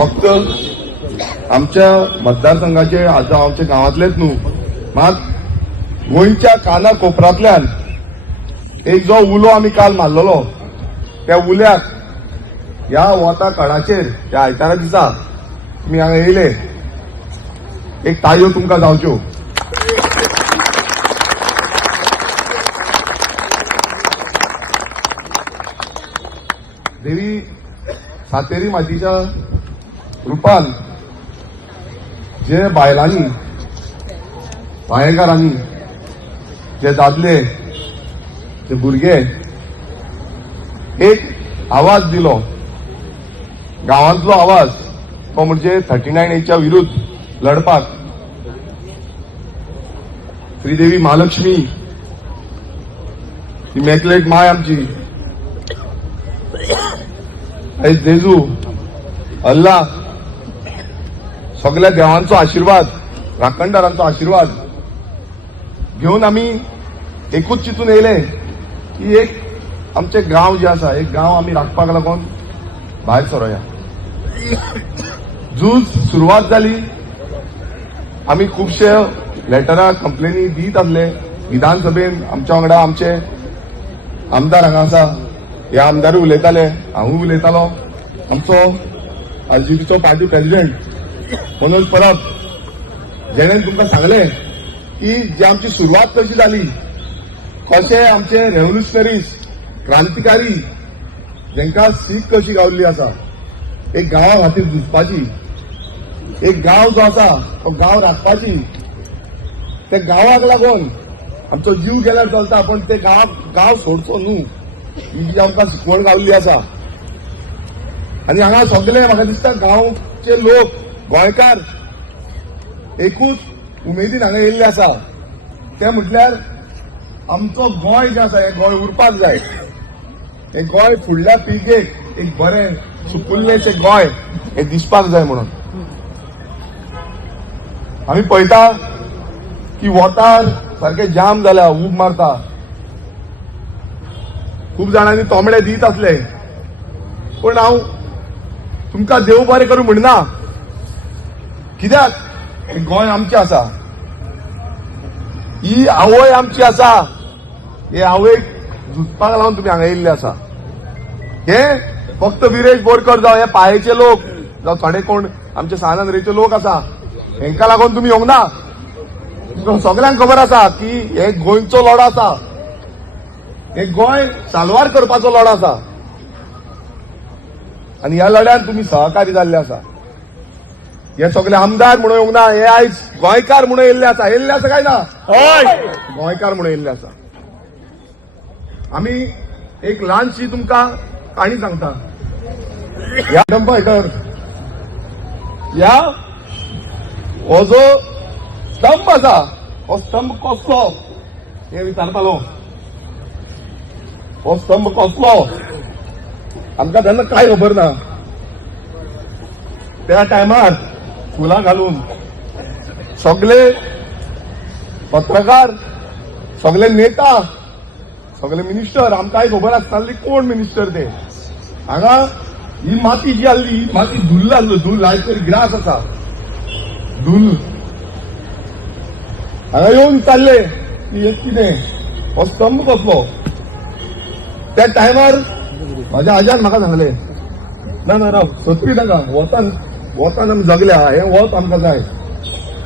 फक्त आमच्या मतदारसंघाचे आमच्या गावातलेच न्हू, मात गोंयच्या काना कोपरांतल्यान एक जो उलो आमी काल मारलेलो, त्या उल्याक ह्या वता कळाचेर त्या आयतारा दिसा तुमी हांगा येयले, एक ताळयो तुमकां जावच्यो. देवी सातेरी मातीच्या रुपान जे बायलांनी, बायेकारांनी, जे दादले, जे भुरगे एक आवाज दिलो, गांवांतलो आवाज, तो म्हणजे 39A विरुद्ध लढपाक. श्रीदेवी महालक्ष्मी ही मेकलेट माय आमची, जेजू, अल्लाह, सगळ्या देवांचो आशीर्वाद, राखणदारांचो आशीर्वाद घेऊन आम्ही एकूच चिंतून येयले की एक आमचे गांव जे आसा, एक गांव आम्ही राखपाक लागून भायर सरोया. झूज सुरवात जाली. आम्ही खुबशे लेटरां, कंप्लेनी दीत आसले. विधानसभेन आमच्या वांगडा आमचे आमदार हांगा आसा, हे आमदारूय उलयताले, हांवूय उलयतालो. आमचो आरजीपीचो पार्टी प्रेसिडेंट मनोज परब, जेणें तुमकां सांगलें की जी आमची सुरवात कशी जाली, कशे आमचे रेव्होल्युशनरीज, क्रांतिकारी, जेंकां सीख कशी गावल्ली आसा एक गांवा खातीर झुजपाची, एक गांव जो आसा तो गांव राखपाची, ते गांवाक लागून आमचो जीव गेल्यार चलता, पण ते गांव सोडचो न्हू, ही जी आमकां शिकवण गावल्ली आसा. आनी हांगा सगळे म्हाका दिसता गांवचे लोक, गोंयकार एकूच उमेदीन हांगा येयल्ले आसा. ते म्हटल्यार आमचो गोंय जे आसा हें गोंय उरपाक जाय. हे गोंय फुडल्या पिळगेक एक बरें सुकुल्लेशें गोंय हें दिसपाक जाय म्हणून. आमी पळयता की वोटार सारखे जाम जाल्या, उब मारता. खूब जाणांनी तोंबडे दीत आसले, पण हांव तुमकां देव बरें करूं म्हणना. कित्याक हे गोंय आमचें आसा, ही आवय आमची आसा. हे आवयक झुजपाक लागून तुमी हांगा येयल्ले आसा. हे फक्त विरेश बोरकर जावं हे पायेचे लोक, जावं थोडे कोण आमचे सानंदरेचे लोक आसा, हेंका लागून तुमी येवंक ना. सगळ्यांक खबर आसा की हे गोंयचो लढो आसा, हे गोंय साल्वार करपाचो लढो आसा. आनी ह्या लढ्यात तुमी सहकारी जाल्ले आसा. हे सगळे आमदार म्हणून येवंक ना, हे आयज गोंयकार म्हणून येयल्ले आसा. येयल्ले आसा काय ना? हय, गोंयकार म्हणून येयल्ले आसा. आमी एक ल्हानशी तुमकां काणी सांगता. ह्या पळयतर ह्या हो जो स्तंभ आसा, हो स्तंभ कसलो हे विचारतालो. हो स्तंभ कसलो आमकां तेन्ना कांय खबर ना. त्या टायमार फुलां घालून सगळे पत्रकार, सगळे नेता, सगळे मिनिस्टर, आमकांय खबर आसताली कोण मिनिस्टर ते. हांगा ही माती जी आसली, ही माती धुल्ल आसलो, धूल आयज तरी ग्रास आसा, धूल. हांगा येवन विचारले की हे कितें, हो स्तंभ कसलो. त्या टायमार म्हाज्या आज्यान म्हाका सांगले, ना ना राव, सोदपी नाका, वतान आमी जगल्या, हे वत आमकां जाय.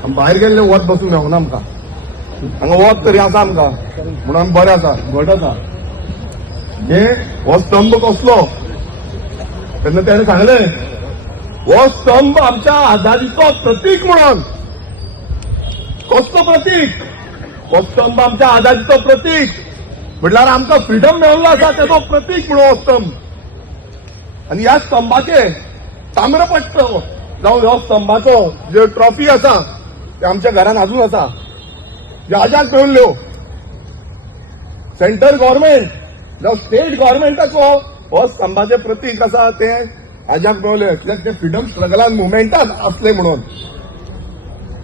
आमी भायर गेल्ले वत बसूंक मेळना आमकां. हांगा वत तरी आसा आमकां म्हणून आमी बरे आसा, घट आसा. हे हो स्तंभ कसलो तेन्ना ताणें सांगलें, हो स्तंभ आमच्या आजादीचो प्रतीक म्हणून. कसलो प्रतीक? हो स्तंभ आमच्या आजादीचो प्रतीक म्हटल्यार आमकां फ्रीडम मेळिल्लो आसा तेजो प्रतीक म्हणून हो स्तंभ. आनी ह्या स्तंभाचे ताम्रपट्ट जावं ह्या स्तंभाचो ज्यो ट्रॉफी आसा ते आमच्या घरान अजून आसा, ज्यो आजाक मेळिल्ल्यो. सेंट्रल गव्हर्नमेंट जावं स्टेट गव्हर्नमेंटाचो हो स्तंभाचे प्रतीक आसा ते आजाक मेळिल्ले, कित्याक ते फ्रीडम स्ट्रगलान मुवमेंटान आसले म्हणून.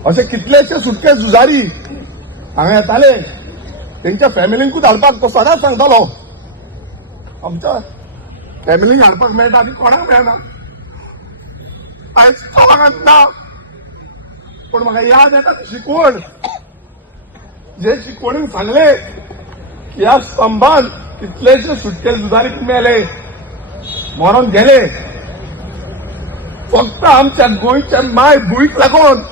असे कितलेशे सुटके झुजारी हांगा येताले, तेंच्या फॅमिलींकूच हाडपाक तो सदांच सांगतालो. आमच्या फॅमिलीक हाडपाक मेळटा आनी कोणाक मेळना. आयज सवांगात ना, पण म्हाका याद येता शिकवण, जे शिकवणीन सांगले की ह्या स्तंभान कितलेशे सुटके झुजारी मेले, मरून गेले, फक्त आमच्या गोंयच्या माय भुंयक लागून.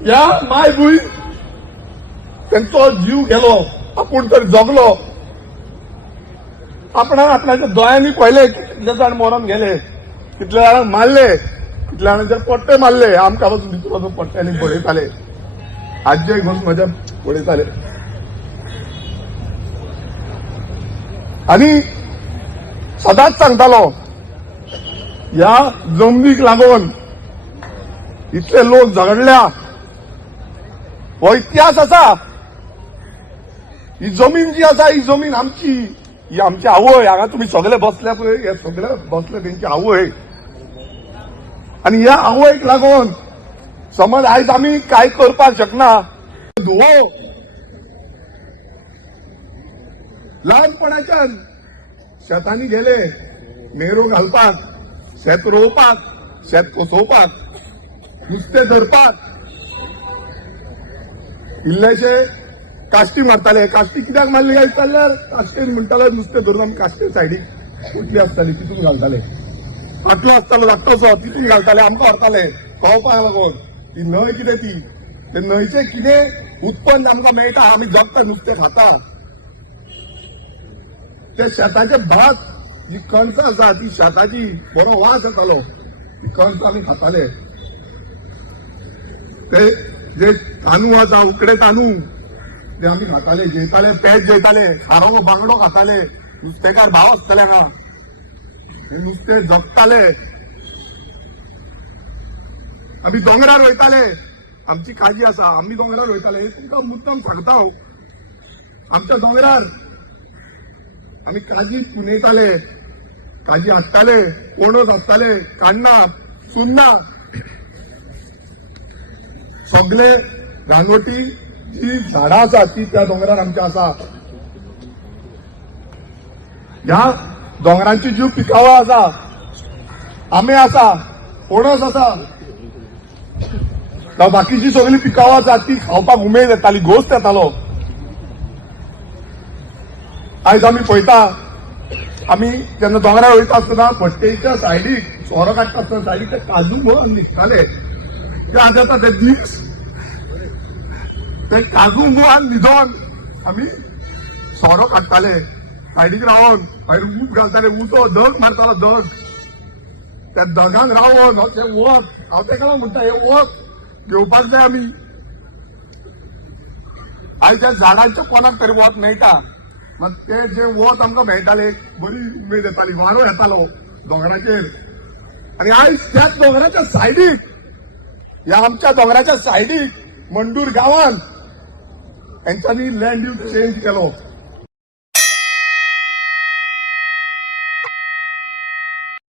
ह्या माय भुंयक त्यांचो जीव गेलो, आपूण तर जगलो. आपणाच्या दोळ्यांनी पळयले कितले जाण मरून गेले, कितले जाणांक मारले, कितले जाणांचे पट्टे मारले. आमकां वचून भितर वचून पट्ट्यांनी पळयताले, आज्जेक वचून म्हज्या पळयताले. आनी सदांच सांगतालो, ह्या जमनीक लागून इतले लोक झगडल्या, हो इतिहास आसा. ही जमीन जी आसा, ही जमीन आमची, ही आमची आवय. हांगा तुमी सगळे बसल्या पळय, हे सगळे बसले तेंची आवय. आनी ह्या आवयक लागून समज आयज आमी काय करपाक शकना. धुवो ल्हानपणाच्यान शेतांनी गेले मेरो घालपाक, शेत रोवपाक, शेत कोसोवपाक, नुस्तें धरपाक. इल्लेशे काश्टी मारताले. काश्टी कित्याक मारली काय जाल्यार काश्टीन म्हणटाले नुस्तें धरून आमी काश्टी सायडीक उठली आसताली तितून घालताले. फाटलो आसतालो धाकटोसो तितून घालताले, आमकां व्हरताले खावपाक लागून. ती न्हंय कितें ती, ते न्हंयचें कितें उत्पन्न आमकां मेळटा, आमी जगता नुस्तें खाता. ते शेताचे भात, जी कणसां आसा ती शेताची बरो वास येतालो, ती कणसां आमी खाताले. ते जे तांदूळ आसा, उकडे तांदूळ, ते आमी खाताले, जेयताले, पेज जेयताले, खारो बांगडो खाताले. नुस्तेकार भाव आसताले हांगा, हे नुस्तें जगताले. आमी दोंगरार वयताले, आमची काजी आसा, आमी दोंगरार वयताले. हे तुमकां मुद्दम सांगता हांव. आमच्या दोंगरार आमी काजी पुनयताले, काजी हाडटाले, कोणस हाडटाले, काण्णां, सुन्नां, सगळे रानवटी जी झाडां आसा ती त्या दोंगरार आमच्या आसा. ह्या दोंगरांची जी पिकावळ आसा, आंबे आसा, पणस आसा, बाकीची सगळी पिकावळ आसा ती खावपाक उमेद येताली, घोस्त येतालो. आयज आमी पळयता, आमी जेन्ना दोंगरार वयता आसतना भट्टेच्या सायडीक सोरो काडटा आसतना सायडीक ते काजू म्हणून निघताले. ते आज येता ते दीस, ते काजू मुळान न्हिदोन आमी सोरो काडटाले. सायडीक रावन भायर ऊस घालताले, उजो धग मारतालो धग. त्या धगान रावन ते वत, हांव तेका म्हणटा हे वत घेवपाक जाय आमी. आयज त्या झाडांच्या कोणाक तरी वत मेळटा, मात ते जे वत आमकां मेळटाले बरी उमेद येताली, वारो येतालो दोंगराचेर. आनी आयज त्याच दोंगराच्या सायडीक, ह्या आमच्या दोंगराच्या सायडीक मंडूर गांवांत हेंच्यांनी लँड यूज चेंज केलो.